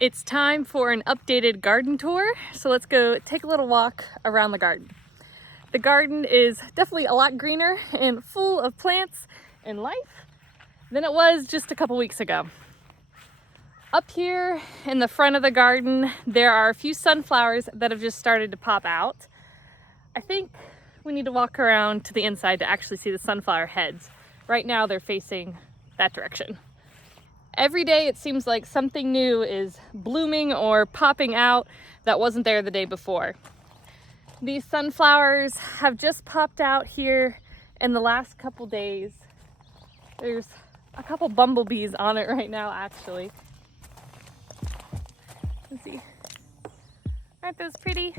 It's time for an updated garden tour, so let's go take a little walk around the garden. The garden is definitely a lot greener and full of plants and life than it was just a couple weeks ago. Up here in the front of the garden, there are a few sunflowers that have just started to pop out. I think we need to walk around to the inside to actually see the sunflower heads. Right now they're facing that direction. Every day it seems like something new is blooming or popping out that wasn't there the day before. These sunflowers have just popped out here in the last couple days. There's a couple bumblebees on it right now, actually. Let's see. Aren't those pretty?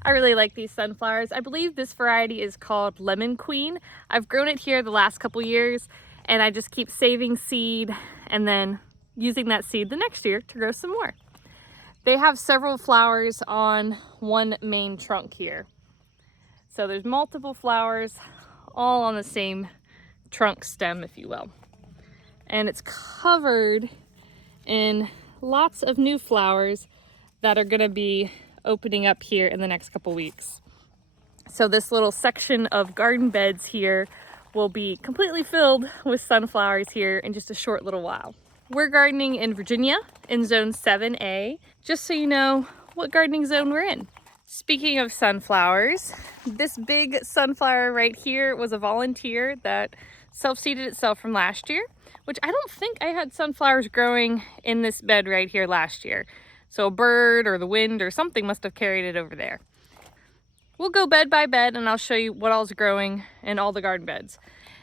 I really like these sunflowers. I believe this variety is called Lemon Queen. I've grown it here the last couple years and I just keep saving seed and then using that seed the next year to grow some more. They have several flowers on one main trunk here. So there's multiple flowers all on the same trunk stem, if you will. And it's covered in lots of new flowers that are gonna be opening up here in the next couple weeks. So this little section of garden beds here will be completely filled with sunflowers here in just a short little while. We're gardening in Virginia in zone 7A, just so you know what gardening zone we're in. Speaking of sunflowers, this big sunflower right here was a volunteer that self-seeded itself from last year, which I don't think I had sunflowers growing in this bed right here last year. So a bird or the wind or something must have carried it over there. We'll go bed by bed and I'll show you what all's growing in all the garden beds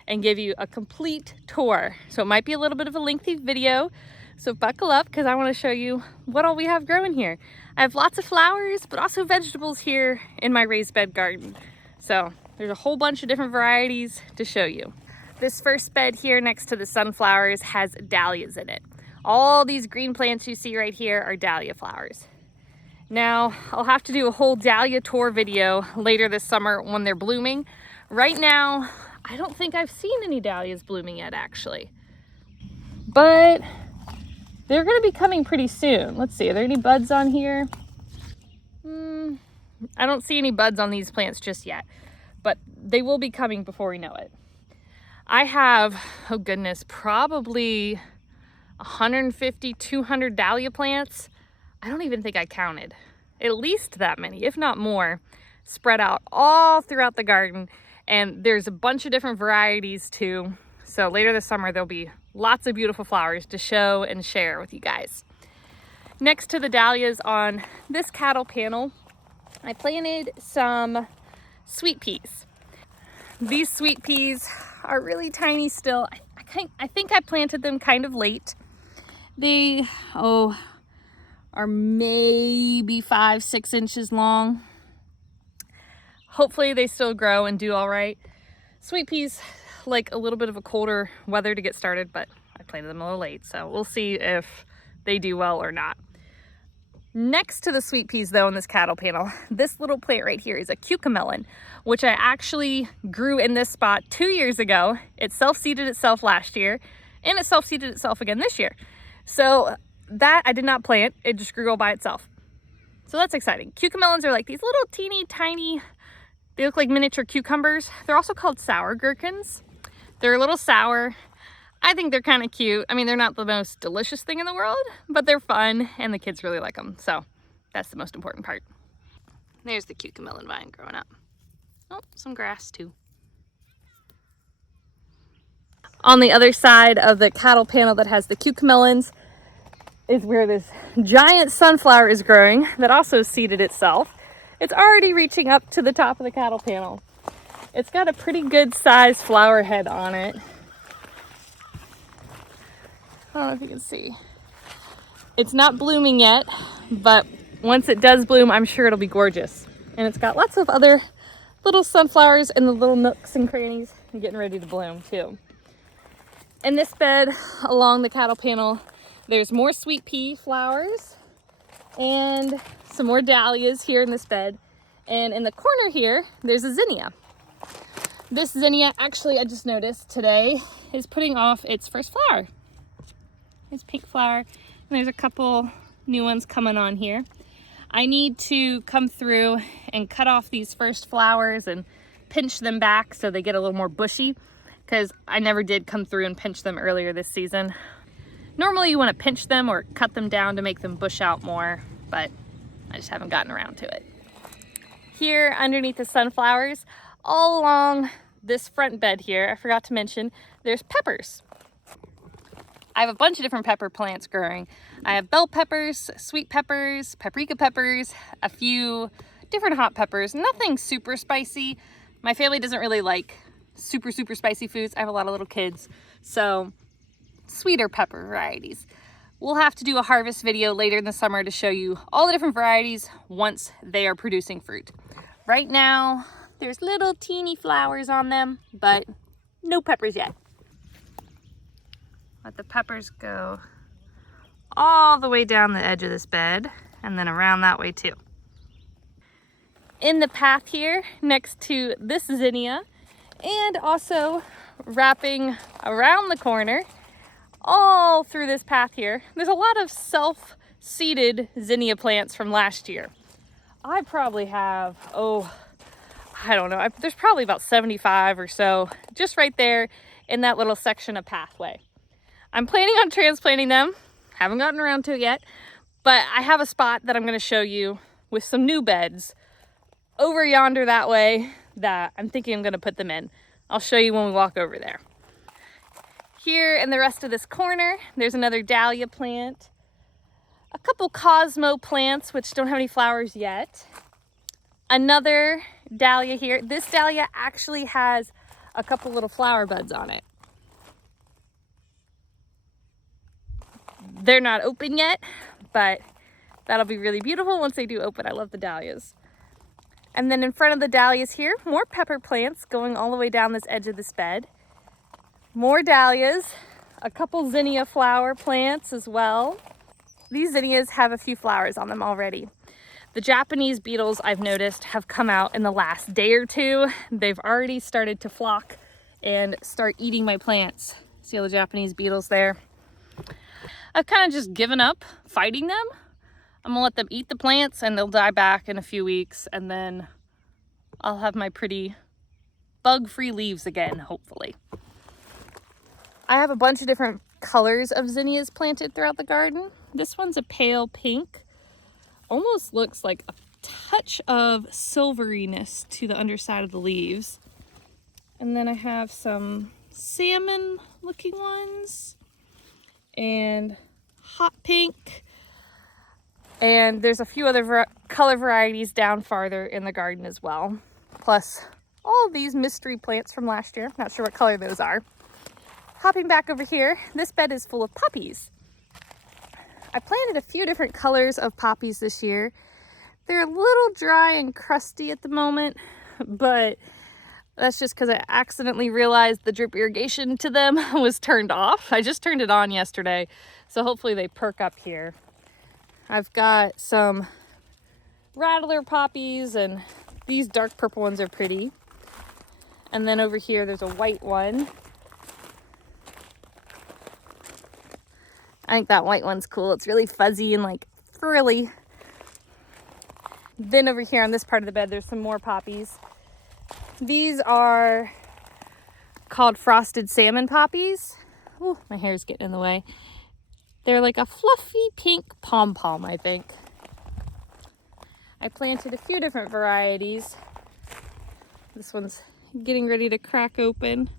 and give you a complete tour. So it might be a little bit of a lengthy video, so buckle up because I want to show you what all we have growing here. I have lots of flowers, but also vegetables here in my raised bed garden. So there's a whole bunch of different varieties to show you. This first bed here next to the sunflowers has dahlias in it. All these green plants you see right here are dahlia flowers. Now, I'll have to do a whole dahlia tour video later this summer when they're blooming. Right now, I don't think I've seen any dahlias blooming yet, actually. But they're gonna be coming pretty soon. Let's see, are there any buds on here? I don't see any buds on these plants just yet, but they will be coming before we know it. I have, oh goodness, probably 150, 200 dahlia plants. I don't even think I counted. At least that many, if not more, spread out all throughout the garden. And there's a bunch of different varieties too. So later this summer, there'll be lots of beautiful flowers to show and share with you guys. Next to the dahlias on this cattle panel, I planted some sweet peas. These sweet peas are really tiny still. I think I planted them kind of late. They, are maybe 5-6 inches long. Hopefully they still grow and do all right. Sweet peas like a little bit of a colder weather to get started, but I planted them a little late, so we'll see if they do well or not. Next to the sweet peas though, in this cattle panel, this little plant right here is a cucamelon, which I actually grew in this spot 2 years ago. It self-seeded itself last year, and it self-seeded itself again this year. So that I did not plant, it just grew all by itself. So that's exciting. Cucamelons are like these little teeny tiny, they look like miniature cucumbers. They're also called sour gherkins. They're a little sour. I think they're kind of cute. I mean, they're not the most delicious thing in the world, but they're fun and the kids really like them. So that's the most important part. There's the cucamelon vine growing up. Oh, some grass too. On the other side of the cattle panel that has the cucamelons is where this giant sunflower is growing that also seeded itself. It's already reaching up to the top of the cattle panel. It's got a pretty good sized flower head on it. I don't know if you can see. It's not blooming yet, but once it does bloom, I'm sure it'll be gorgeous. And it's got lots of other little sunflowers in the little nooks and crannies and getting ready to bloom too. In this bed along the cattle panel, there's more sweet pea flowers and some more dahlias here in this bed. And in the corner here, there's a zinnia. This zinnia, actually, I just noticed today, is putting off its first flower. It's pink flower, and there's a couple new ones coming on here. I need to come through and cut off these first flowers and pinch them back so they get a little more bushy, because I never did come through and pinch them earlier this season. Normally you want to pinch them or cut them down to make them bush out more, but I just haven't gotten around to it. Here underneath the sunflowers, all along this front bed here, I forgot to mention, there's peppers. I have a bunch of different pepper plants growing. I have bell peppers, sweet peppers, paprika peppers, a few different hot peppers, nothing super spicy. My family doesn't really like super spicy foods. I have a lot of little kids, so sweeter pepper varieties. We'll have to do a harvest video later in the summer to show you all the different varieties once they are producing fruit. Right now, there's little teeny flowers on them, but no peppers yet. Let the peppers go all the way down the edge of this bed and then around that way too. In the path here next to this zinnia, and also wrapping around the corner all through this path here, there's a lot of self-seeded zinnia plants from last year. I probably have, I don't know, there's probably about 75 or so just right there in that little section of pathway. I'm planning on transplanting them. Haven't gotten around to it yet, but I have a spot that I'm going to show you with some new beds over yonder that way that I'm thinking I'm going to put them in. I'll show you when we walk over there. Here in the rest of this corner, there's another dahlia plant, a couple cosmo plants which don't have any flowers yet, another dahlia here. This dahlia actually has a couple little flower buds on it. They're not open yet, but that'll be really beautiful once they do open. I love the dahlias. And then in front of the dahlias here, more pepper plants going all the way down this edge of this bed. More dahlias, a couple zinnia flower plants as well. These zinnias have a few flowers on them already. The Japanese beetles, I've noticed, have come out in the last day or two. They've already started to flock and start eating my plants. See all the Japanese beetles there? I've kind of just given up fighting them. I'm gonna let them eat the plants and they'll die back in a few weeks, and then I'll have my pretty bug-free leaves again, hopefully. I have a bunch of different colors of zinnias planted throughout the garden. This one's a pale pink. Almost looks like a touch of silveriness to the underside of the leaves. And then I have some salmon looking ones and hot pink. And there's a few other color varieties down farther in the garden as well. Plus all these mystery plants from last year. Not sure what color those are. Hopping back over here, this bed is full of poppies. I planted a few different colors of poppies this year. They're a little dry and crusty at the moment, but that's just because I accidentally realized the drip irrigation to them was turned off. I just turned it on yesterday, so hopefully they perk up here. I've got some rattler poppies, and these dark purple ones are pretty. And then over here there's a white one. I think that white one's cool. It's really fuzzy and like frilly. Then over here on this part of the bed, there's some more poppies. These are called frosted salmon poppies. Oh, my hair's getting in the way. They're like a fluffy pink pom-pom, I think. I planted a few different varieties. This one's getting ready to crack open.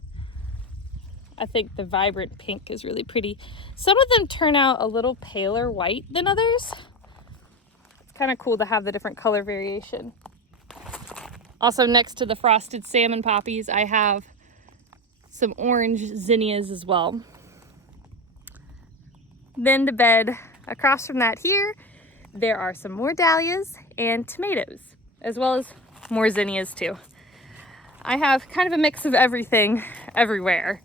I think the vibrant pink is really pretty. Some of them turn out a little paler white than others. It's kind of cool to have the different color variation. Also, next to the frosted salmon poppies, I have some orange zinnias as well. Then the bed across from that here, there are some more dahlias and tomatoes, as well as more zinnias too. I have kind of a mix of everything everywhere.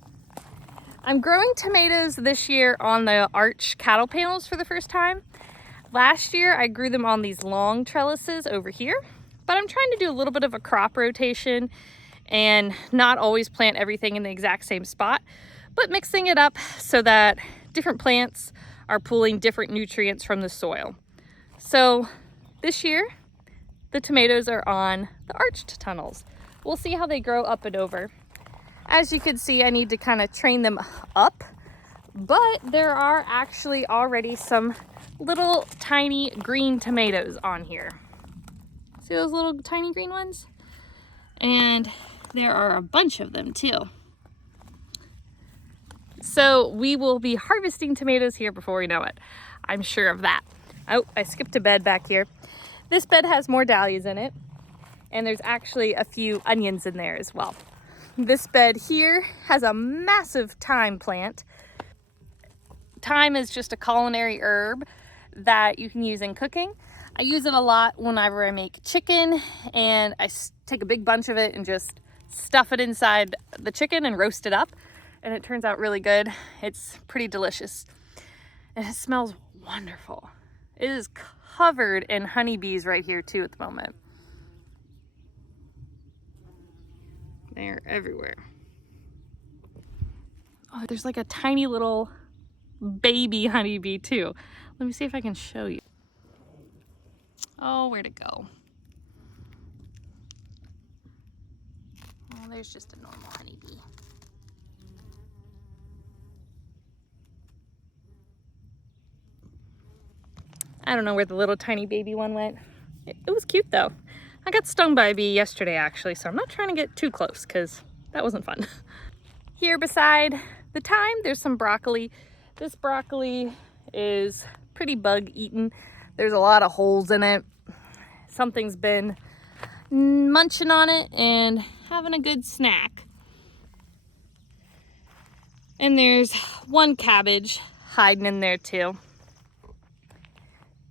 I'm growing tomatoes this year on the arch cattle panels for the first time. Last year I grew them on these long trellises over here, but I'm trying to do a little bit of a crop rotation and not always plant everything in the exact same spot, but mixing it up so that different plants are pulling different nutrients from the soil. So this year, the tomatoes are on the arched tunnels. We'll see how they grow up and over. As you can see, I need to kind of train them up, but there are actually already some little tiny green tomatoes on here. See those little tiny green ones? And there are a bunch of them too. So we will be harvesting tomatoes here before we know it. I'm sure of that. Oh, I skipped a bed back here. This bed has more dahlias in it, and there's actually a few onions in there as well. This bed here has a massive thyme plant. Thyme is just a culinary herb that you can use in cooking. I use it a lot whenever I make chicken, and I take a big bunch of it and just stuff it inside the chicken and roast it up, and it turns out really good. It's pretty delicious, and it smells wonderful. It is covered in honeybees right here too at the moment. They're everywhere. Oh, there's like a tiny little baby honeybee too. Let me see if I can show you. Oh, where'd it go? Oh, there's just a normal honeybee. I don't know where the little tiny baby one went. It was cute though. I got stung by a bee yesterday actually, so I'm not trying to get too close because that wasn't fun. Here beside the thyme, there's some broccoli. This broccoli is pretty bug eaten. There's a lot of holes in it. Something's been munching on it and having a good snack. And there's one cabbage hiding in there too.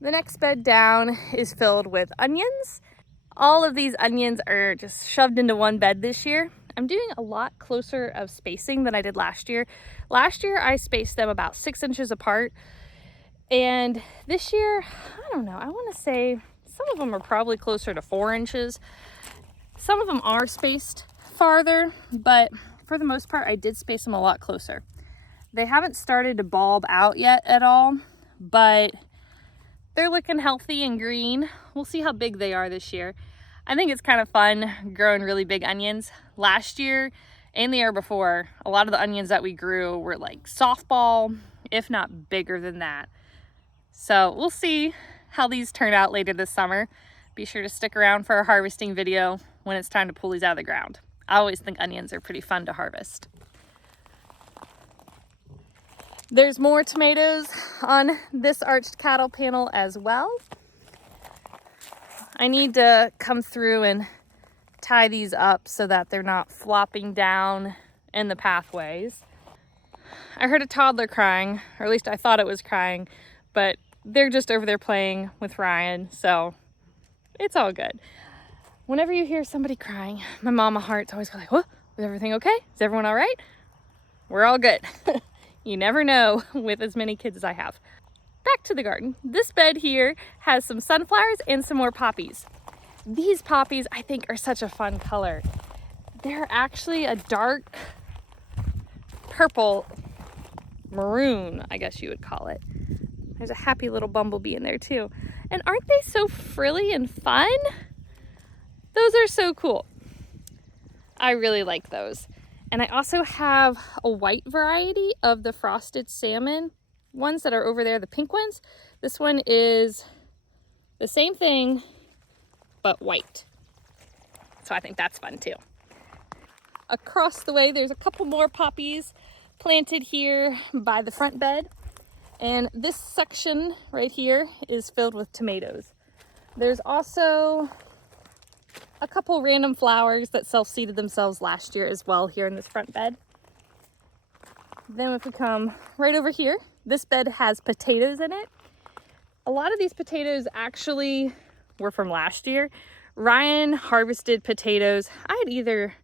The next bed down is filled with onions. All of these onions are just shoved into one bed this year. I'm doing a lot closer of spacing than I did last year. Last year I spaced them about 6 inches apart. And this year, I don't know, I want to say some of them are probably closer to 4 inches. Some of them are spaced farther, but for the most part, I did space them a lot closer. They haven't started to bulb out yet at all, but they're looking healthy and green. We'll see how big they are this year. I think it's kind of fun growing really big onions. Last year and the year before, a lot of the onions that we grew were like softball, if not bigger than that. So we'll see how these turn out later this summer. Be sure to stick around for a harvesting video when it's time to pull these out of the ground. I always think onions are pretty fun to harvest. There's more tomatoes on this arched cattle panel as well. I need to come through and tie these up so that they're not flopping down in the pathways. I heard a toddler crying, or at least I thought it was crying, but they're just over there playing with Ryan, so it's all good. Whenever you hear somebody crying, my mama heart's always like, "What? Is everything okay? Is everyone all right?" We're all good. You never know with as many kids as I have. Back to the garden. This bed here has some sunflowers and some more poppies. These poppies I think are such a fun color. They're actually a dark purple maroon, I guess you would call it. There's a happy little bumblebee in there too. And aren't they so frilly and fun? Those are so cool. I really like those. And I also have a white variety of the frosted salmon ones that are over there, the pink ones. This one is the same thing, but white. So I think that's fun too. Across the way, there's a couple more poppies planted here by the front bed. And this section right here is filled with tomatoes. There's also a couple random flowers that self-seeded themselves last year as well here in this front bed. Then if we come right over here, this bed has potatoes in it. A lot of these potatoes actually were from last year. Ryan harvested potatoes. I had either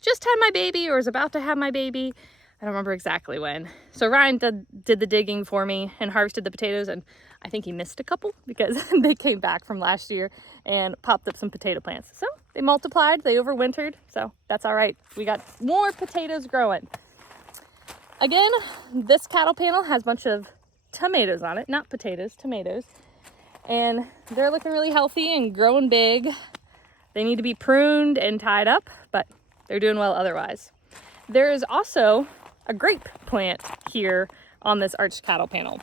just had my baby or was about to have my baby. I don't remember exactly when. So Ryan did the digging for me and harvested the potatoes, and I think he missed a couple because they came back from last year and popped up some potato plants. So they multiplied, they overwintered, so that's all right. We got more potatoes growing. Again, this cattle panel has a bunch of tomatoes on it, not potatoes, tomatoes. And they're looking really healthy and growing big. They need to be pruned and tied up, but they're doing well otherwise. There is also a grape plant here on this arched cattle panel.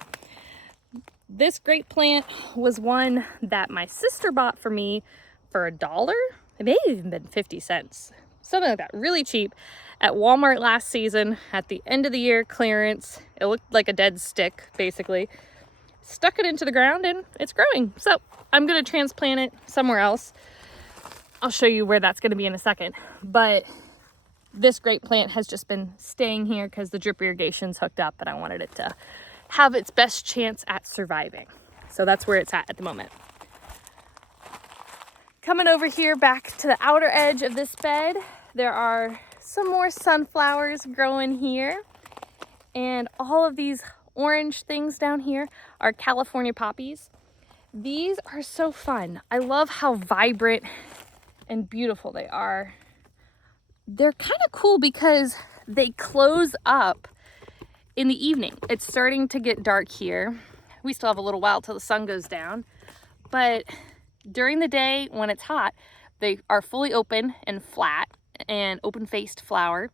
This grape plant was one that my sister bought for me for $1. It may have even been 50 cents. Something like that, really cheap, at Walmart last season at the end of the year clearance. It looked like a dead stick, basically. Stuck it into the ground and it's growing. So I'm gonna transplant it somewhere else. I'll show you where that's gonna be in a second. But this grape plant has just been staying here because the drip irrigation's hooked up and I wanted it to have its best chance at surviving. So that's where it's at the moment. Coming over here back to the outer edge of this bed, there are some more sunflowers growing here. And all of these orange things down here are California poppies. These are so fun. I love how vibrant and beautiful they are. They're kind of cool because they close up in the evening. It's starting to get dark here. We still have a little while till the sun goes down, but during the day when it's hot, they are fully open and flat and open-faced flower.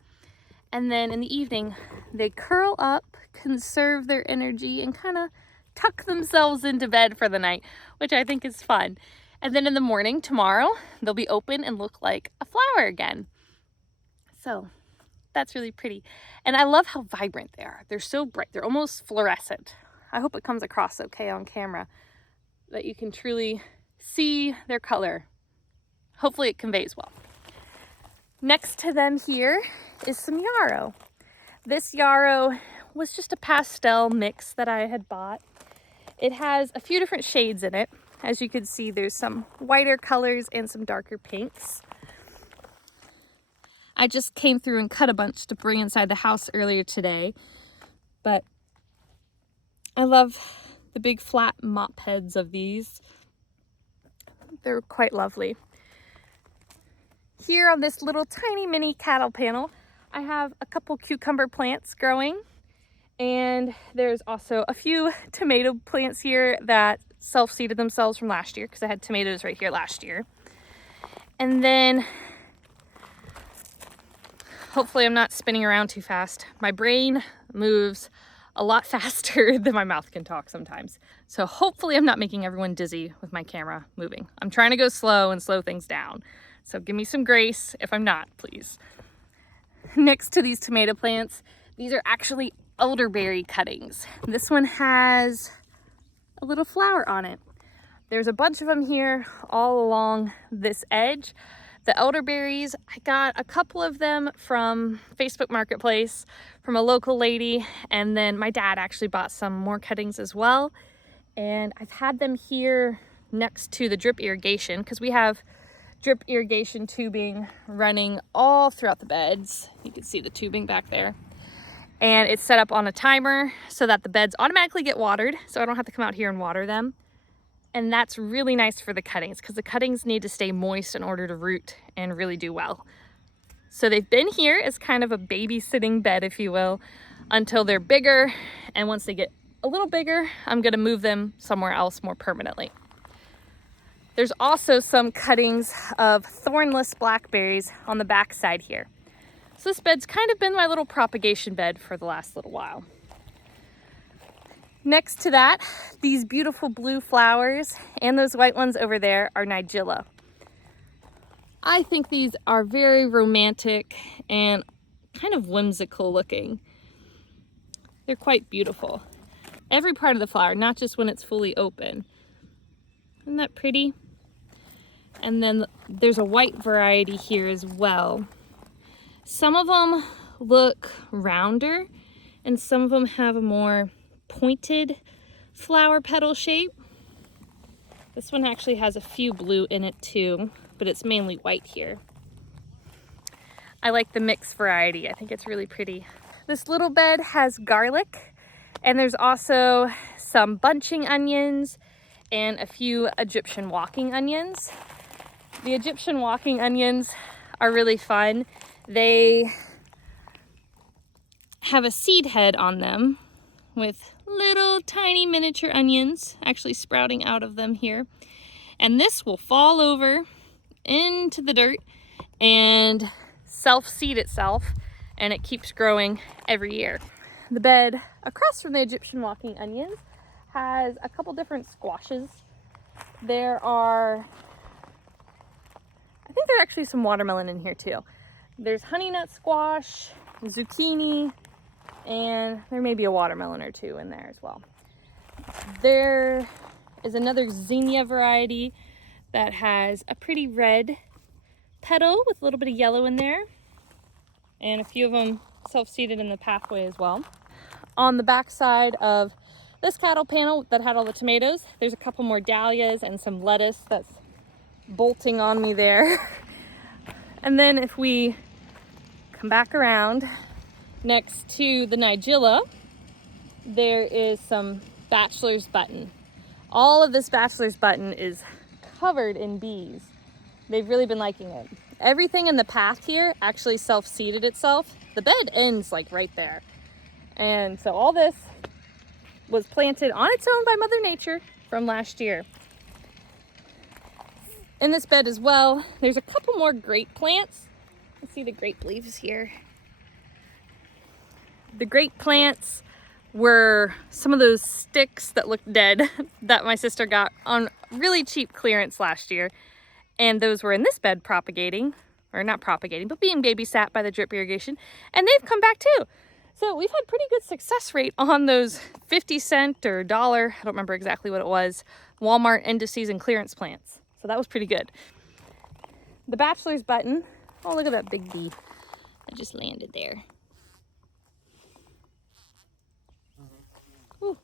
And then in the evening, they curl up, conserve their energy, and kind of tuck themselves into bed for the night, which I think is fun. And then in the morning, tomorrow, they'll be open and look like a flower again. So that's really pretty. And I love how vibrant they are. They're so bright. They're almost fluorescent. I hope it comes across okay on camera, that you can truly see their color. Hopefully it conveys well. Next to them here is some yarrow. This yarrow was just a pastel mix that I had bought. It has a few different shades in it. As you can see, there's some whiter colors and some darker pinks. I just came through and cut a bunch to bring inside the house earlier today, but I love the big flat mop heads of these. They're quite lovely. Here on this little tiny mini cattle panel, I have a couple cucumber plants growing, and there's also a few tomato plants here that self-seeded themselves from last year because I had tomatoes right here last year. And then hopefully I'm not spinning around too fast. My brain moves a lot faster than my mouth can talk sometimes. So hopefully I'm not making everyone dizzy with my camera moving. I'm trying to go slow and slow things down. So give me some grace if I'm not, please. Next to these tomato plants, these are actually elderberry cuttings. This one has a little flower on it. There's a bunch of them here all along this edge. The elderberries, I got a couple of them from Facebook Marketplace from a local lady, and then my dad actually bought some more cuttings as well. And I've had them here next to the drip irrigation because we have drip irrigation tubing running all throughout the beds. You can see the tubing back there. And it's set up on a timer so that the beds automatically get watered, so I don't have to come out here and water them. And that's really nice for the cuttings because the cuttings need to stay moist in order to root and really do well. So they've been here as kind of a babysitting bed, if you will, until they're bigger. And once they get a little bigger, I'm gonna move them somewhere else more permanently. There's also some cuttings of thornless blackberries on the back side here. So this bed's kind of been my little propagation bed for the last little while. Next to that, these beautiful blue flowers and those white ones over there are Nigella. I think these are very romantic and kind of whimsical looking. They're quite beautiful. Every part of the flower, not just when it's fully open. Isn't that pretty? And then there's a white variety here as well. Some of them look rounder and some of them have a more pointed flower petal shape. This one actually has a few blue in it too, but it's mainly white here. I like the mixed variety. I think it's really pretty. This little bed has garlic, and there's also some bunching onions, and a few Egyptian walking onions. The Egyptian walking onions are really fun. They have a seed head on them with little tiny miniature onions actually sprouting out of them here. And this will fall over into the dirt and self-seed itself, and it keeps growing every year. The bed across from the Egyptian walking onions has a couple different squashes. There are, I think there's actually some watermelon in here too. There's honey nut squash, zucchini, and there may be a watermelon or two in there as well. There is another zinnia variety that has a pretty red petal with a little bit of yellow in there, and a few of them self-seeded in the pathway as well. On the back side of this cattle panel that had all the tomatoes, there's a couple more dahlias and some lettuce that's bolting on me there. And then if we come back around next to the Nigella, there is some bachelor's button. All of this bachelor's button is covered in bees. They've really been liking it. Everything in the path here actually self-seeded itself. The bed ends like right there. And so all this was planted on its own by Mother Nature from last year. In this bed as well, there's a couple more grape plants. You see the grape leaves here. The grape plants were some of those sticks that looked dead that my sister got on really cheap clearance last year. And those were in this bed propagating, or not propagating, but being babysat by the drip irrigation. And they've come back too. So we've had pretty good success rate on those 50-cent or $1, I don't remember exactly what it was, Walmart end of season clearance plants. So that was pretty good. The bachelor's button, oh look at that big bee that just landed there. Ooh.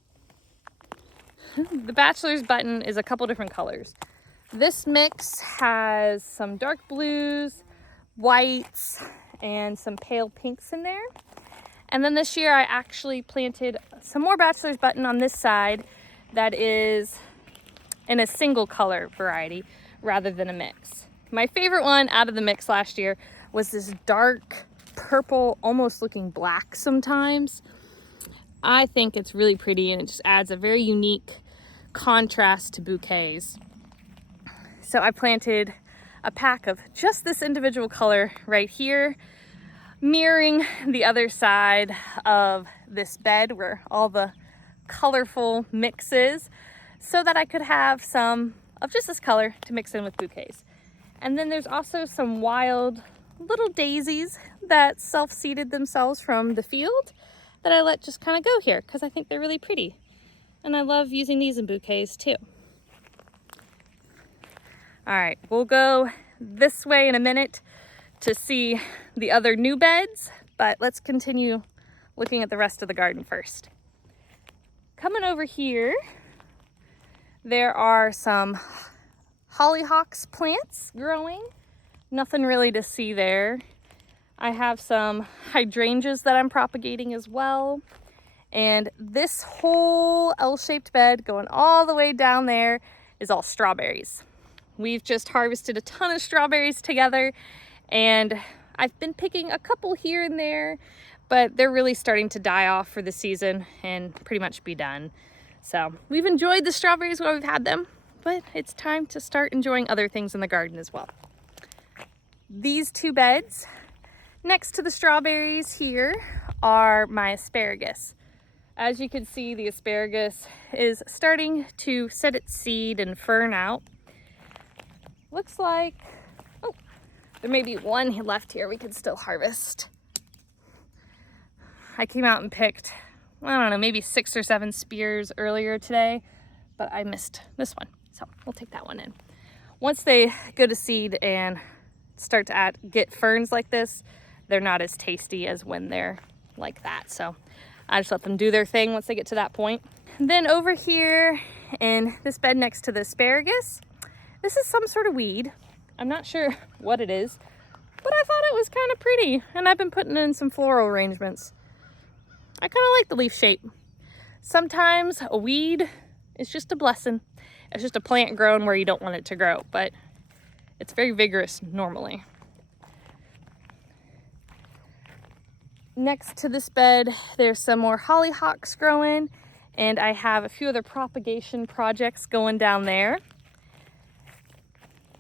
The bachelor's button is a couple different colors. This mix has some dark blues, whites, and some pale pinks in there. And then this year I actually planted some more bachelor's button on this side that is in a single color variety rather than a mix. My favorite one out of the mix last year was this dark purple, almost looking black sometimes. I think it's really pretty and it just adds a very unique contrast to bouquets. So I planted a pack of just this individual color right here, mirroring the other side of this bed where all the colorful mix is, so that I could have some of just this color to mix in with bouquets. And then there's also some wild little daisies that self-seeded themselves from the field that I let just kind of go here because I think they're really pretty. And I love using these in bouquets too. All right, we'll go this way in a minute to see the other new beds, but let's continue looking at the rest of the garden first. Coming over here, there are some hollyhocks plants growing. Nothing really to see there. I have some hydrangeas that I'm propagating as well. And this whole L-shaped bed going all the way down there is all strawberries. We've just harvested a ton of strawberries together, and I've been picking a couple here and there, but they're really starting to die off for the season and pretty much be done. So we've enjoyed the strawberries while we've had them, but it's time to start enjoying other things in the garden as well. These two beds next to the strawberries here are my asparagus. As you can see, the asparagus is starting to set its seed and fern out. Looks like, oh, there may be one left here we can still harvest. I came out and picked, I don't know, maybe 6 or 7 spears earlier today, but I missed this one. So we'll take that one in. Once they go to seed and start to get ferns like this, they're not as tasty as when they're like that. So I just let them do their thing once they get to that point. And then over here in this bed next to the asparagus, this is some sort of weed. I'm not sure what it is, but I thought it was kind of pretty, and I've been putting in some floral arrangements. I kind of like the leaf shape. Sometimes a weed is just a blessing. It's just a plant grown where you don't want it to grow, but it's very vigorous normally. Next to this bed, there's some more hollyhocks growing, and I have a few other propagation projects going down there.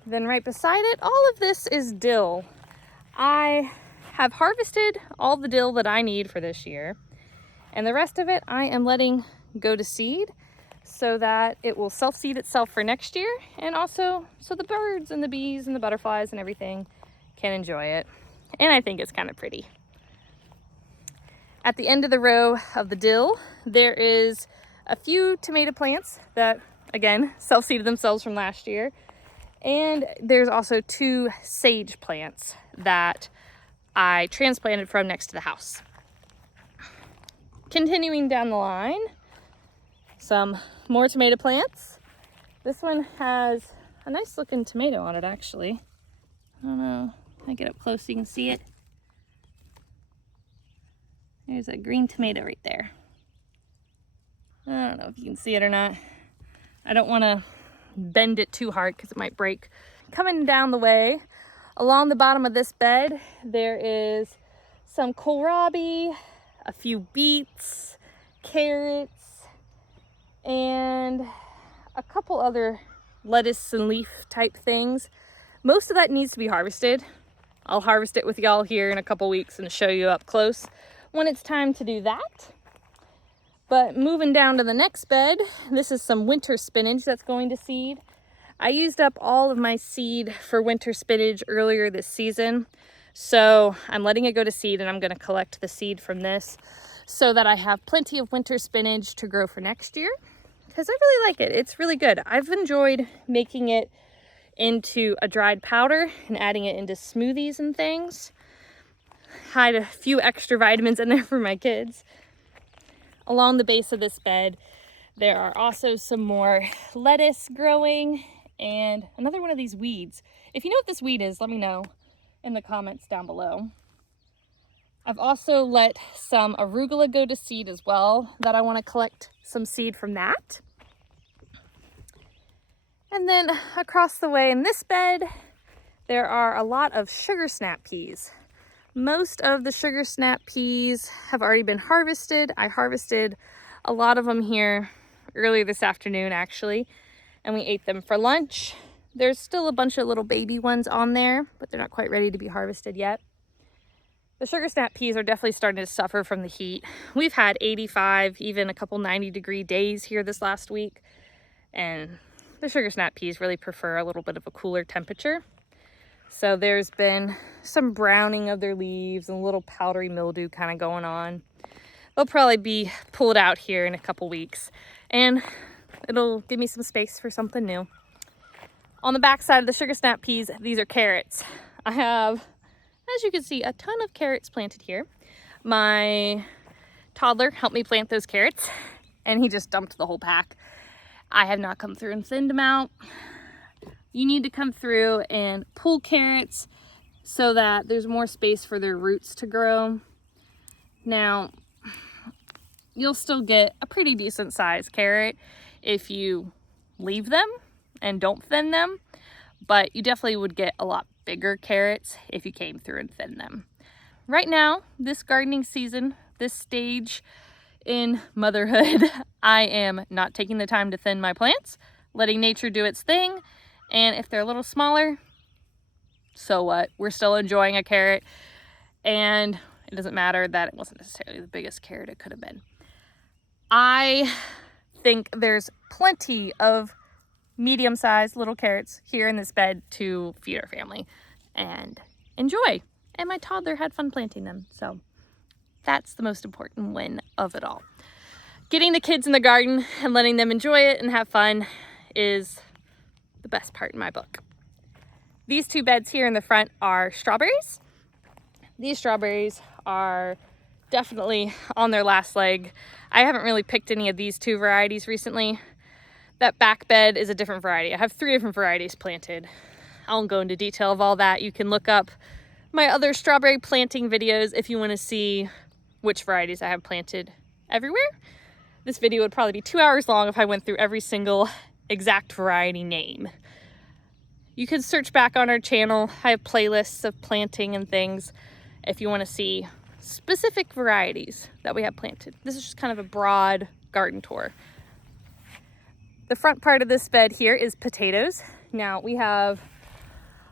Then right beside it, all of this is dill. I have harvested all the dill that I need for this year, and the rest of it I am letting go to seed so that it will self-seed itself for next year, and also so the birds and the bees and the butterflies and everything can enjoy it. And I think it's kind of pretty. At the end of the row of the dill, there is a few tomato plants that, again, self-seeded themselves from last year. And there's also 2 sage plants that I transplanted from next to the house. Continuing down the line, some more tomato plants. This one has a nice looking tomato on it, actually. I don't know, I get up close so you can see it. There's a green tomato right there. I don't know if you can see it or not. I don't want to bend it too hard because it might break. Coming down the way, along the bottom of this bed, there is some kohlrabi, a few beets, carrots, and a couple other lettuce and leaf type things. Most of that needs to be harvested. I'll harvest it with y'all here in a couple weeks and show you up close when it's time to do that. But moving down to the next bed, this is some winter spinach that's going to seed. I used up all of my seed for winter spinach earlier this season, so I'm letting it go to seed, and I'm going to collect the seed from this so that I have plenty of winter spinach to grow for next year, because I really like it. It's really good. I've enjoyed making it into a dried powder and adding it into smoothies and things. Had a few extra vitamins in there for my kids. Along the base of this bed, there are also some more lettuce growing and another one of these weeds. If you know what this weed is, let me know in the comments down below. I've also let some arugula go to seed as well, that I want to collect some seed from that. And then across the way in this bed, there are a lot of sugar snap peas. Most of the sugar snap peas have already been harvested. I harvested a lot of them here earlier this afternoon, actually, and we ate them for lunch. There's still a bunch of little baby ones on there, but they're not quite ready to be harvested yet. The sugar snap peas are definitely starting to suffer from the heat. We've had 85, even a couple 90-degree days here this last week, and the sugar snap peas really prefer a little bit of a cooler temperature. So there's been some browning of their leaves and a little powdery mildew kind of going on. They'll probably be pulled out here in a couple weeks, and it'll give me some space for something new. On the back side of the sugar snap peas, these are carrots. I have, as you can see, a ton of carrots planted here. My toddler helped me plant those carrots, and he just dumped the whole pack. I have not come through and thinned them out. You need to come through and pull carrots so that there's more space for their roots to grow. Now, you'll still get a pretty decent sized carrot if you leave them and don't thin them, but you definitely would get a lot bigger carrots if you came through and thinned them. Right now, this gardening season, this stage in motherhood, I am not taking the time to thin my plants, letting nature do its thing. And if they're a little smaller, so what? We're still enjoying a carrot, and it doesn't matter that it wasn't necessarily the biggest carrot it could have been. I think there's plenty of medium-sized little carrots here in this bed to feed our family and enjoy. And my toddler had fun planting them, so that's the most important win of it all. Getting the kids in the garden and letting them enjoy it and have fun is the best part in my book. These 2 beds here in the front are strawberries. These strawberries are definitely on their last leg. I haven't really picked any of these 2 varieties recently. That back bed is a different variety. I have 3 different varieties planted. I won't go into detail of all that. You can look up my other strawberry planting videos if you want to see which varieties I have planted everywhere. This video would probably be 2 hours long if I went through every single exact variety name. You can search back on our channel. I have playlists of planting and things if you want to see specific varieties that we have planted. This is just kind of a broad garden tour. The front part of this bed here is potatoes. Now we have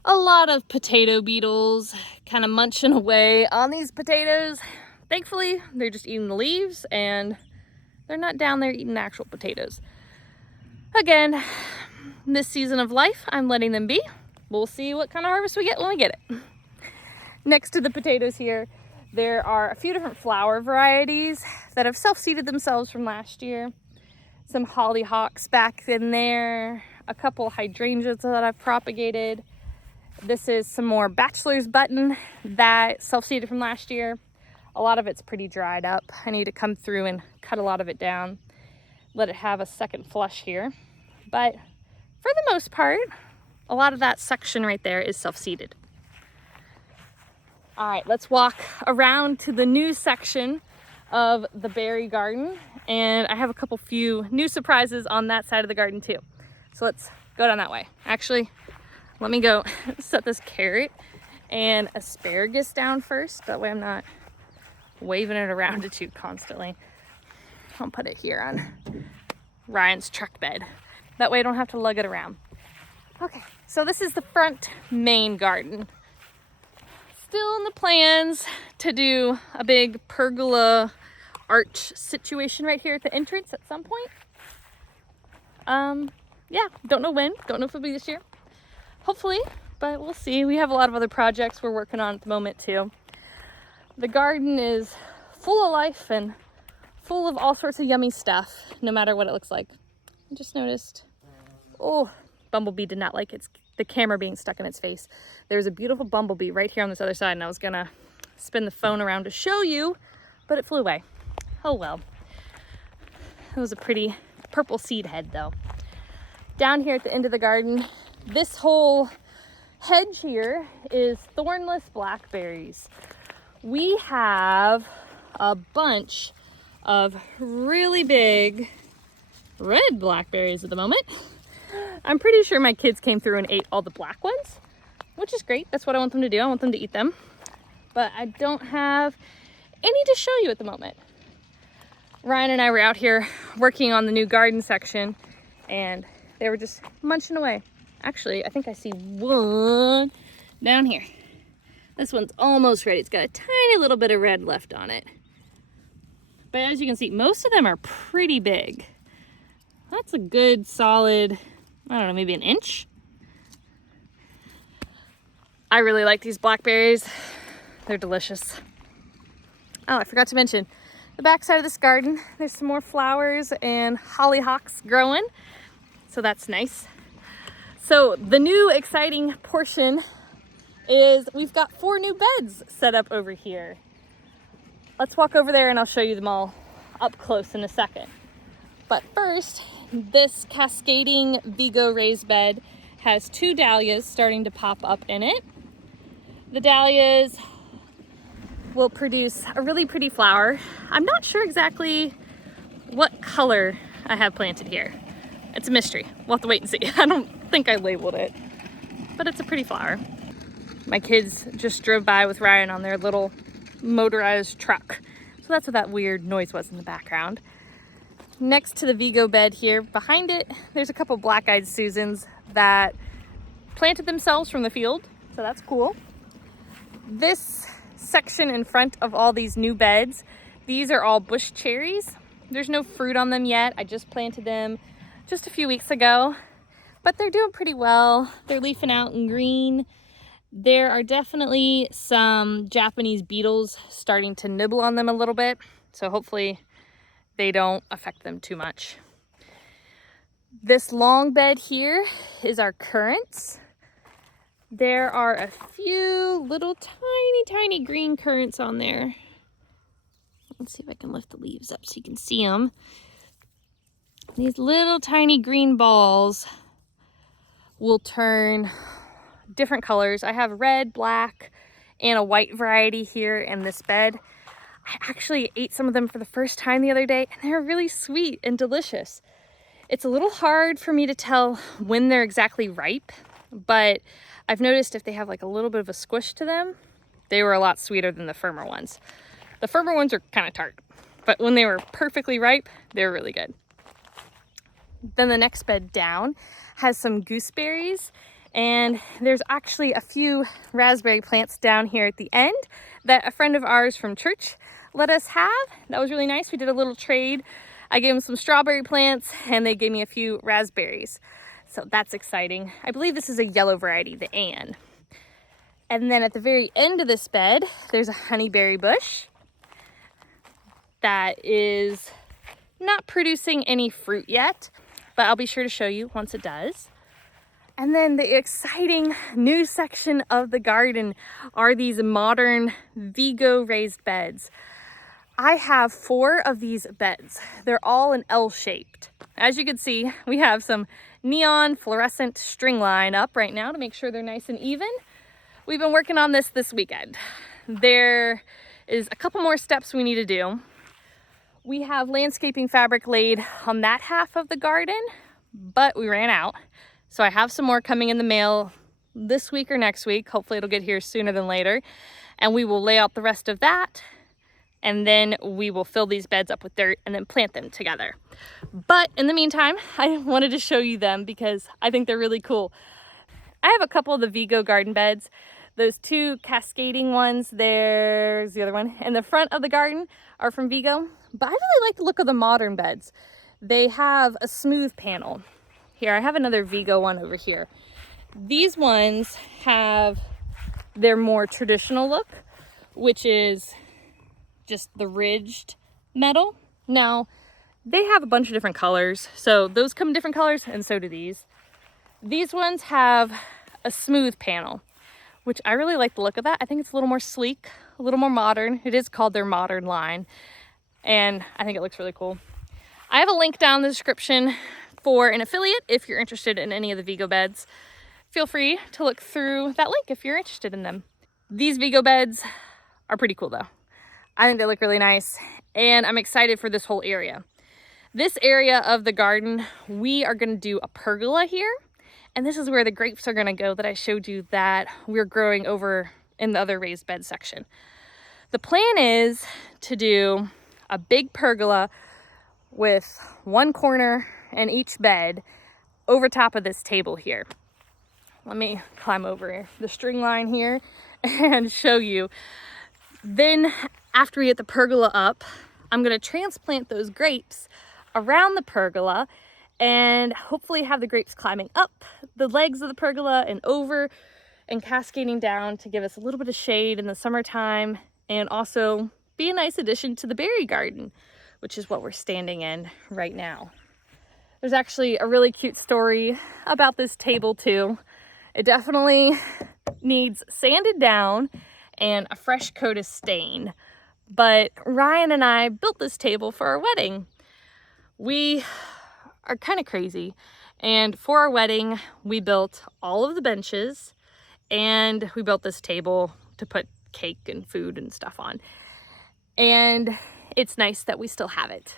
a lot of potato beetles kind of munching away on these potatoes. Thankfully, they're just eating the leaves and they're not down there eating actual potatoes. Again, this season of life, I'm letting them be. We'll see what kind of harvest we get when we get it. Next to the potatoes here, there are a few different flower varieties that have self-seeded themselves from last year. Some hollyhocks back in there, a couple hydrangeas that I've propagated. This is some more bachelor's button that self-seeded from last year. A lot of it's pretty dried up. I need to come through and cut a lot of it down, let it have a second flush here. But for the most part, a lot of that section right there is self-seeded. All right, let's walk around to the new section of the berry garden. And I have a few new surprises on that side of the garden too. So let's go down that way. Actually, let me go set this carrot and asparagus down first. That way I'm not waving it around to you constantly. I'll put it here on Ryan's truck bed. That way I don't have to lug it around. Okay, so this is the front main garden. Still in the plans to do a big pergola arch situation right here at the entrance at some point. Yeah, don't know when, don't know if it'll be this year. Hopefully, but we'll see. We have a lot of other projects we're working on at the moment too. The garden is full of life and full of all sorts of yummy stuff, no matter what it looks like. I just noticed, oh, bumblebee did not like the camera being stuck in its face. There's a beautiful bumblebee right here on this other side, and I was gonna spin the phone around to show you, but it flew away. Oh well. It was a pretty purple seed head though. Down here at the end of the garden, this whole hedge here is thornless blackberries. We have a bunch of really big red blackberries at the moment. I'm pretty sure my kids came through and ate all the black ones, which is great. That's what I want them to do. I want them to eat them. But I don't have any to show you at the moment. Ryan and I were out here working on the new garden section and they were just munching away. Actually, I think I see one down here. This one's almost ready. It's got a tiny little bit of red left on it. But as you can see, most of them are pretty big. That's a good solid, I don't know, maybe an inch. I really like these blackberries. They're delicious. Oh, I forgot to mention, the back side of this garden, there's some more flowers and hollyhocks growing. So that's nice. So the new exciting portion is we've got 4 new beds set up over here. Let's walk over there and I'll show you them all up close in a second. But first, this cascading Vigo raised bed has 2 dahlias starting to pop up in it. The dahlias will produce a really pretty flower. I'm not sure exactly what color I have planted here. It's a mystery. We'll have to wait and see. I don't think I labeled it, but it's a pretty flower. My kids just drove by with Ryan on their little motorized truck. So that's what that weird noise was in the background. Next to the Vigo bed here, behind it, there's a couple black-eyed Susans that planted themselves from the field. So that's cool. This section in front of all these new beds, these are all bush cherries. There's no fruit on them yet. I just planted them just a few weeks ago, but they're doing pretty well. They're leafing out in green. There are definitely some Japanese beetles starting to nibble on them a little bit, so hopefully they don't affect them too much. This long bed here is our currants. There are a few little tiny green currants on there. Let's see if I can lift the leaves up so you can see them. These little tiny green balls will turn different colors. I have red, black, and a white variety here in this bed. I actually ate some of them for the first time the other day, and they're really sweet and delicious. It's a little hard for me to tell when they're exactly ripe, but I've noticed if they have like a little bit of a squish to them, they were a lot sweeter than the firmer ones. The firmer ones are kind of tart, but when they were perfectly ripe, they were really good. Then the next bed down has some gooseberries, and there's actually a few raspberry plants down here at the end that a friend of ours from church let us have. That was really nice. We did a little trade. I gave them some strawberry plants and they gave me a few raspberries. So that's exciting. I believe this is a yellow variety, the Ann. And then at the very end of this bed, there's a honeyberry bush that is not producing any fruit yet, but I'll be sure to show you once it does. And then the exciting new section of the garden are these modern Vigo raised beds. I have 4 of these beds. They're all an L-shaped. As you can see, we have some neon fluorescent string line up right now to make sure they're nice and even. We've been working on this weekend. There is a couple more steps we need to do. We have landscaping fabric laid on that half of the garden, but we ran out. So I have some more coming in the mail this week or next week. Hopefully it'll get here sooner than later. And we will lay out the rest of that. And then we will fill these beds up with dirt and then plant them together. But in the meantime, I wanted to show you them because I think they're really cool. I have a couple of the Vigo garden beds. Those 2 cascading ones, there's the other one, in the front of the garden are from Vigo. But I really like the look of the modern beds. They have a smooth panel. Here, I have another Vigo one over here. These ones have their more traditional look, which is just the ridged metal. Now, they have a bunch of different colors. So those come in different colors, and so do these. These ones have a smooth panel, which I really like the look of that. I think it's a little more sleek, a little more modern. It is called their modern line, and I think it looks really cool. I have a link down in the description for an affiliate if you're interested in any of the Vigo beds. Feel free to look through that link if you're interested in them. These Vigo beds are pretty cool though. I think they look really nice, and I'm excited for this whole area. This area of the garden, we are going to do a pergola here, and this is where the grapes are going to go that I showed you that we're growing over in the other raised bed section. The plan is to do a big pergola with one corner in each bed over top of this table here. Let me climb over the string line here and show you. Then after we get the pergola up, I'm going to transplant those grapes around the pergola and hopefully have the grapes climbing up the legs of the pergola and over and cascading down to give us a little bit of shade in the summertime and also be a nice addition to the berry garden, which is what we're standing in right now. There's actually a really cute story about this table too. It definitely needs sanded down and a fresh coat of stain. But Ryan and I built this table for our wedding. We are kind of crazy. And for our wedding, we built all of the benches and we built this table to put cake and food and stuff on. And it's nice that we still have it.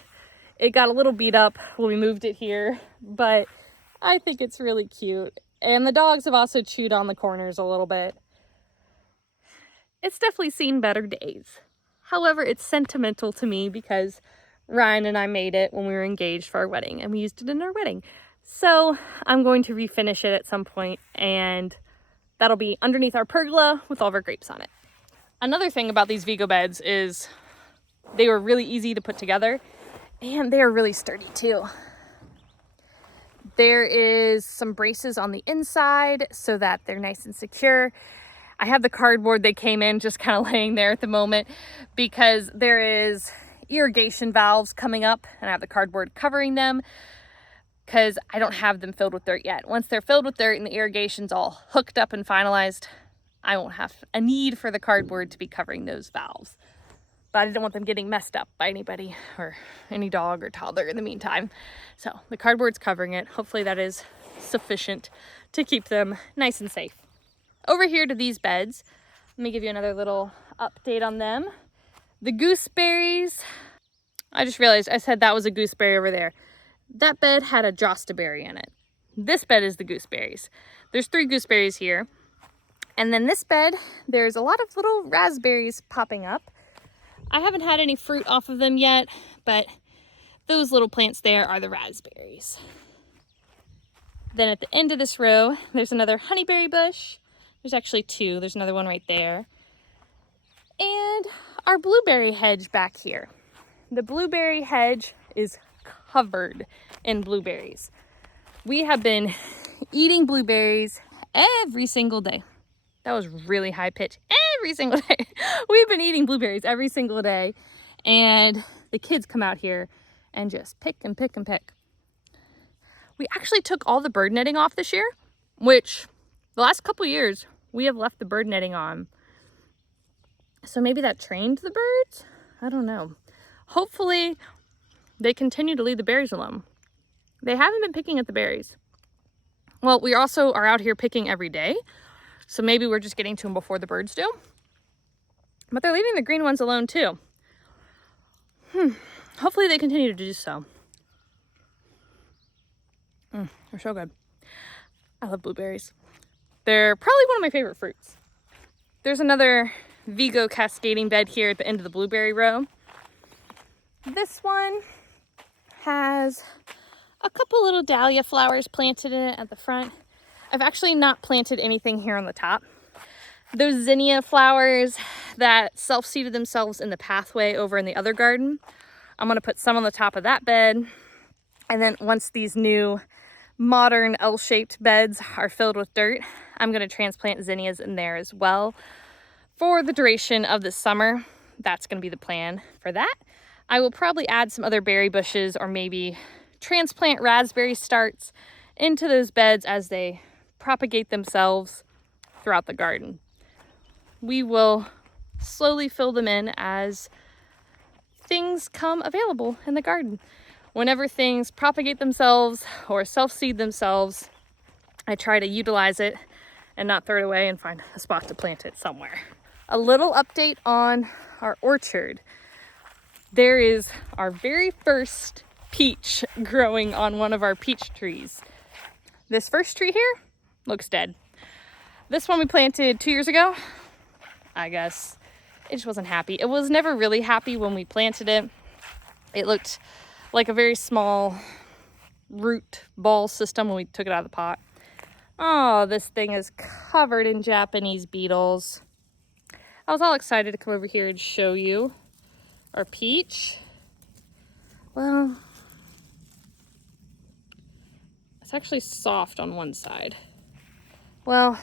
It got a little beat up when we moved it here, but I think it's really cute. And the dogs have also chewed on the corners a little bit. It's definitely seen better days. However, it's sentimental to me because Ryan and I made it when we were engaged for our wedding and we used it in our wedding. So I'm going to refinish it at some point and that'll be underneath our pergola with all of our grapes on it. Another thing about these Vigo beds is they were really easy to put together. And they are really sturdy too. There is some braces on the inside so that they're nice and secure. I have the cardboard they came in just kind of laying there at the moment because there is irrigation valves coming up and I have the cardboard covering them because I don't have them filled with dirt yet. Once they're filled with dirt and the irrigation's all hooked up and finalized, I won't have a need for the cardboard to be covering those valves. But I didn't want them getting messed up by anybody or any dog or toddler in the meantime. So the cardboard's covering it. Hopefully that is sufficient to keep them nice and safe. Over here to these beds, let me give you another little update on them. The gooseberries, I just realized I said that was a gooseberry over there. That bed had a jostaberry in it. This bed is the gooseberries. There's 3 gooseberries here. And then this bed, there's a lot of little raspberries popping up. I haven't had any fruit off of them yet, but those little plants there are the raspberries. Then at the end of this row, there's another honeyberry bush. There's actually 2. There's another one right there. And our blueberry hedge back here. The blueberry hedge is covered in blueberries. We have been eating blueberries every single day. That was really high pitch. Every single day. We've been eating blueberries every single day. And the kids come out here and just pick and pick and pick. We actually took all the bird netting off this year, which the last couple years we have left the bird netting on. So maybe that trained the birds? I don't know. Hopefully they continue to leave the berries alone. They haven't been picking at the berries. Well, we also are out here picking every day. So maybe we're just getting to them before the birds do. But they're leaving the green ones alone too. Hopefully they continue to do so. They're so good. I love blueberries. They're probably one of my favorite fruits. There's another Vigo cascading bed here at the end of the blueberry row. This one has a couple little dahlia flowers planted in it at the front. I've actually not planted anything here on the top. Those zinnia flowers that self-seeded themselves in the pathway over in the other garden, I'm gonna put some on the top of that bed. And then once these new modern L-shaped beds are filled with dirt, I'm gonna transplant zinnias in there as well. For the duration of the summer, that's gonna be the plan for that. I will probably add some other berry bushes or maybe transplant raspberry starts into those beds as they propagate themselves throughout the garden. We will slowly fill them in as things come available in the garden. Whenever things propagate themselves or self-seed themselves, I try to utilize it and not throw it away and find a spot to plant it somewhere. A little update on our orchard. There is our very first peach growing on one of our peach trees. This first tree here looks dead. This one we planted 2 years ago. I guess it just wasn't happy. It was never really happy when we planted it. It looked like a very small root ball system when we took it out of the pot. Oh, this thing is covered in Japanese beetles. I was all excited to come over here and show you our peach. Well, it's actually soft on one side. Well,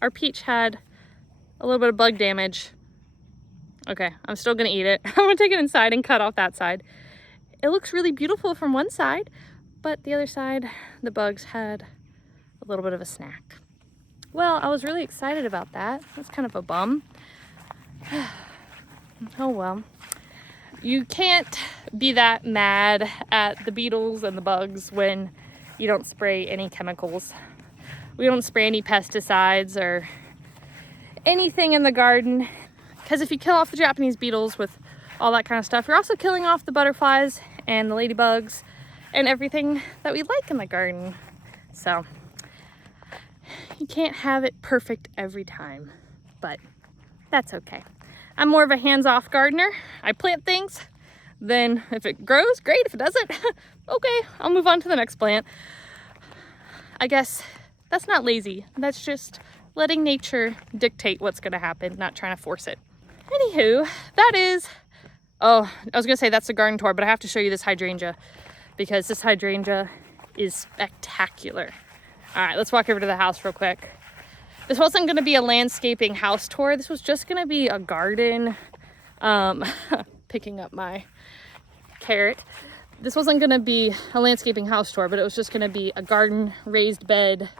our peach had a little bit of bug damage. Okay, I'm still gonna eat it. I'm gonna take it inside and cut off that side. It looks really beautiful from one side, but the other side, the bugs had a little bit of a snack. Well, I was really excited about that. That's kind of a bum. Oh well. You can't be that mad at the beetles and the bugs when you don't spray any chemicals. We don't spray any pesticides or anything in the garden, because if you kill off the Japanese beetles with all that kind of stuff, you're also killing off the butterflies and the ladybugs and everything that we like in the garden. So you can't have it perfect every time, but that's okay. I'm more of a hands-off gardener. I plant things, then if it grows, great. If it doesn't, okay, I'll move on to the next plant. I guess that's not lazy. That's just letting nature dictate what's gonna happen, not trying to force it. Anywho, that is, oh, I was gonna say that's the garden tour, but I have to show you this hydrangea because this hydrangea is spectacular. All right, let's walk over to the house real quick. This wasn't gonna be a landscaping house tour. This was just gonna be a garden, picking up my carrot. This wasn't gonna be a landscaping house tour, but it was just gonna be a garden raised bed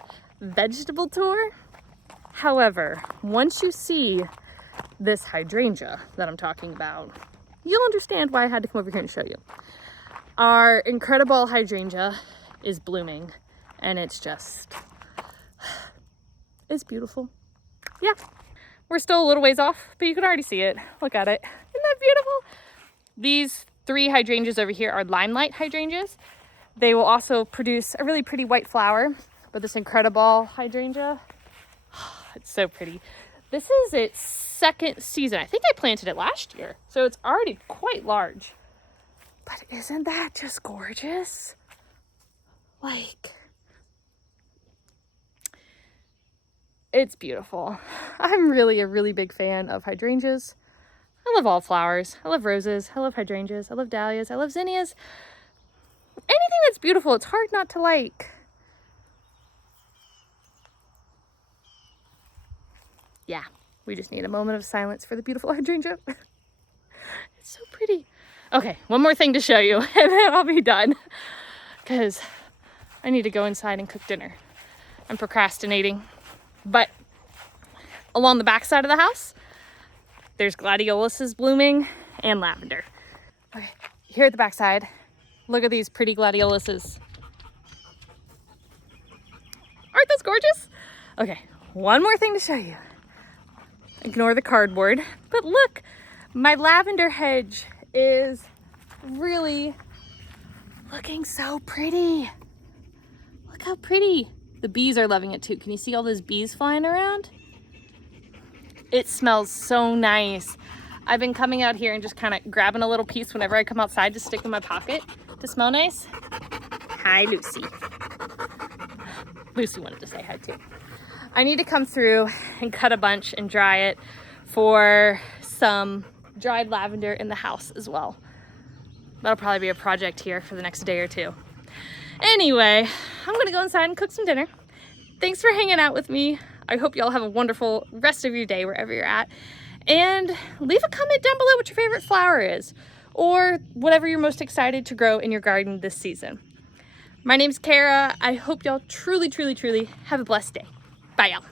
vegetable tour. However, once you see this hydrangea that I'm talking about, you'll understand why I had to come over here and show you. Our incredible hydrangea is blooming, and it's just, it's beautiful. Yeah, we're still a little ways off, but you can already see it. Look at it. Isn't that beautiful? These 3 hydrangeas over here are limelight hydrangeas. They will also produce a really pretty white flower, but this incredible hydrangea, it's so pretty. This is its 2nd season. I think I planted it last year, so it's already quite large. But isn't that just gorgeous? Like, it's beautiful. I'm really a really big fan of hydrangeas. I love all flowers. I love roses. I love hydrangeas. I love dahlias. I love zinnias. Anything that's beautiful, it's hard not to like. Yeah, we just need a moment of silence for the beautiful hydrangea. It's so pretty. Okay, one more thing to show you, and then I'll be done. Because I need to go inside and cook dinner. I'm procrastinating. But along the back side of the house, there's gladioluses blooming and lavender. Okay, here at the back side, look at these pretty gladioluses. Aren't those gorgeous? Okay, one more thing to show you. Ignore the cardboard, but look, my lavender hedge is really looking so pretty. Look how pretty. The bees are loving it too. Can you see all those bees flying around? It smells so nice. I've been coming out here and just kind of grabbing a little piece whenever I come outside to stick in my pocket to smell nice. Hi, Lucy. Lucy wanted to say hi too. I need to come through and cut a bunch and dry it for some dried lavender in the house as well. That'll probably be a project here for the next day or 2. Anyway, I'm gonna go inside and cook some dinner. Thanks for hanging out with me. I hope y'all have a wonderful rest of your day wherever you're at. And leave a comment down below what your favorite flower is, or whatever you're most excited to grow in your garden this season. My name's Cara. I hope y'all truly, truly, truly have a blessed day. Bye, y'all.